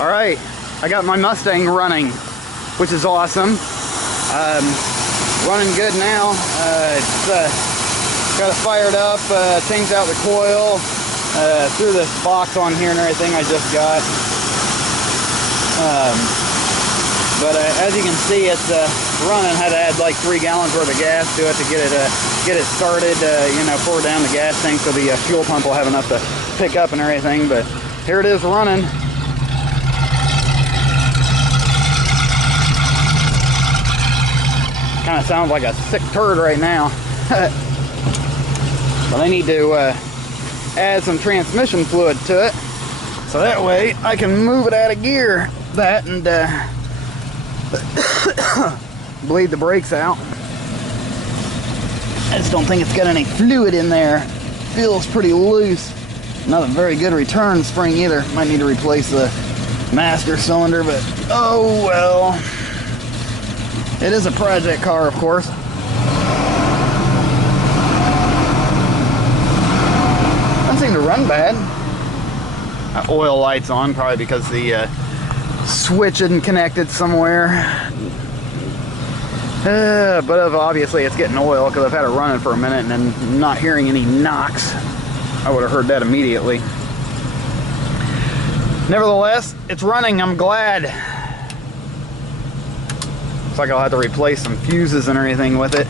Alright, I got my Mustang running, which is awesome. Running good now. Got it fired up, changed out the coil, threw this box on here and everything I just got. But as you can see, it's running. Had to add like 3 gallons worth of gas to it to get it started, you know, pour down the gas tank so the fuel pump will have enough to pick up and everything. But here it is running. Kind of sounds like a sick turd right now. But I need to add some transmission fluid to it, so that way I can move it out of gear, that, and bleed the brakes out. I just don't think it's got any fluid in there. Feels pretty loose. Not a very good return spring either. Might need to replace the master cylinder, but oh well. It is a project car, of course. Doesn't seem to run bad. Oil light's on, probably because the switch isn't connected somewhere. But obviously it's getting oil because I've had it running for a minute and then not hearing any knocks. I would have heard that immediately. Nevertheless, it's running. I'm glad. Looks like I'll have to replace some fuses and everything with it.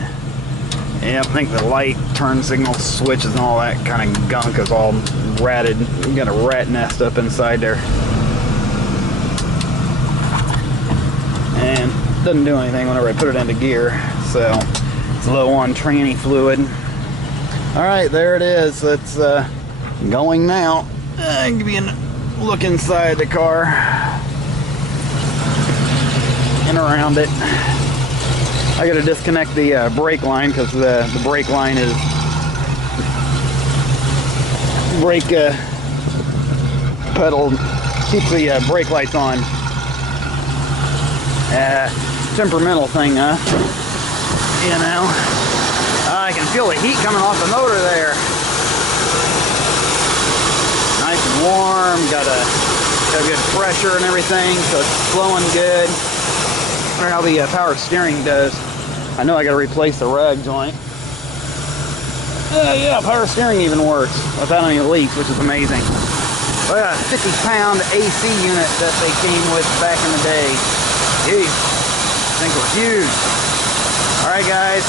Yeah, I think the light, turn signal, switches and all that kind of gunk is all ratted. You got a rat nest up inside there. And doesn't do anything whenever I put it into gear, so it's low on tranny fluid. Alright, there it is. It's going now. Give me a look inside the car and around it. I gotta disconnect the brake line because the brake line is brake pedal keeps the brake lights on. Temperamental thing, huh? You know, I can feel the heat coming off the motor there. Nice and warm, got good pressure and everything, so it's flowing good. I wonder how the power steering does. I know I got to replace the rag joint. Yeah, power steering even works without any leaks, which is amazing. But a 50-pound AC unit that they came with back in the day. Jeez, I think we're huge. Alright guys,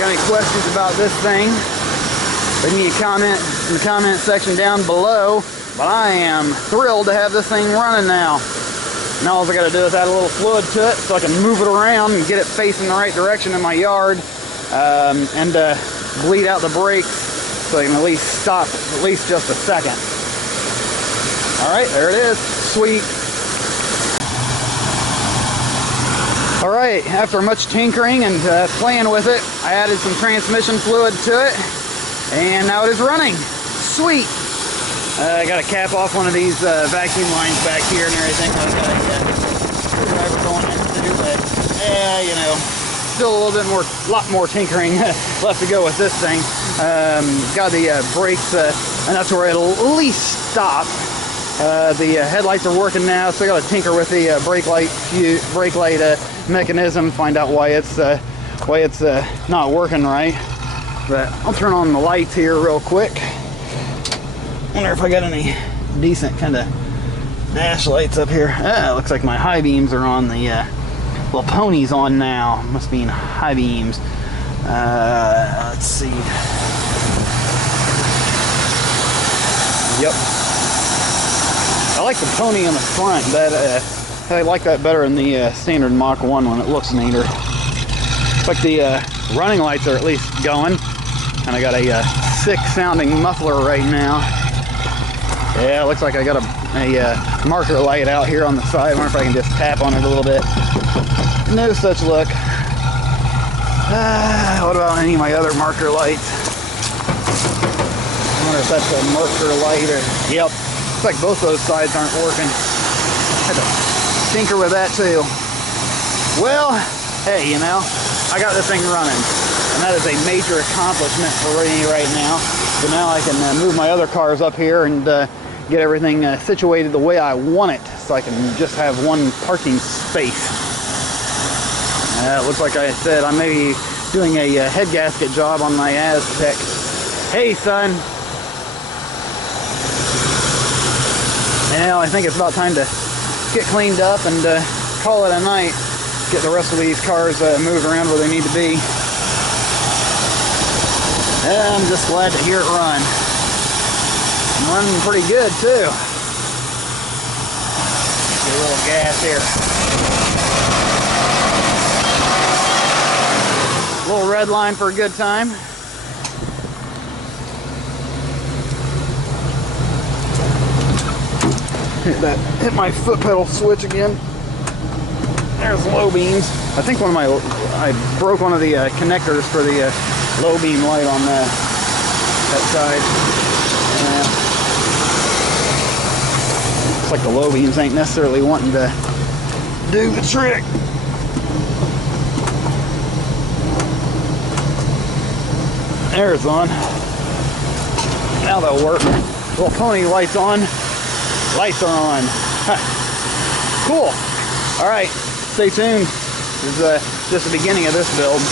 got any questions about this thing? Leave me a comment in the comment section down below. But I am thrilled to have this thing running now. Now all I gotta do is add a little fluid to it so I can move it around and get it facing the right direction in my yard, and bleed out the brakes so I can at least stop at least just a second. Alright, there it is. Sweet. Alright, after much tinkering and playing with it, I added some transmission fluid to it, and now it is running. Sweet. I got to cap off one of these vacuum lines back here and everything. I got a screwdriver going into, but you know, still a little bit more, lot more tinkering left to go with this thing. Got the brakes enough to where it'll at least stop. The headlights are working now, so I got to tinker with the brake light mechanism, find out why it's not working right. But I'll turn on the lights here real quick. Wonder if I got any decent kind of dash lights up here. Looks like my high beams are on. The little pony's on now. Must be in high beams. Let's see. Yep. I like the pony on the front. I like that better than the standard Mach 1 one. It looks neater. But the running lights are at least going. And I got a sick sounding muffler right now. Yeah, it looks like I got a marker light out here on the side. I wonder if I can just tap on it a little bit. No such luck. What about any of my other marker lights? I wonder if that's a marker light or... Yep. Looks like both those sides aren't working. Had to tinker with that too. Well, hey, you know, I got this thing running. And that is a major accomplishment for me right now. So now I can move my other cars up here and get everything situated the way I want it, so I can just have one parking space. It looks like I said I may be doing a head gasket job on my Aztec. Hey, son. Now I think it's about time to get cleaned up and call it a night. Get the rest of these cars moved around where they need to be. And I'm just glad to hear it run. I'm running pretty good too. Get a little gas here. A little red line for a good time. Hit my foot pedal switch again. There's low beams. I think I broke one of the connectors for the low beam light on that side. Looks like the low beams ain't necessarily wanting to do the trick. There's on. Now they'll work. Little pony lights on. Lights are on. Cool. All right, stay tuned. This is just the beginning of this build.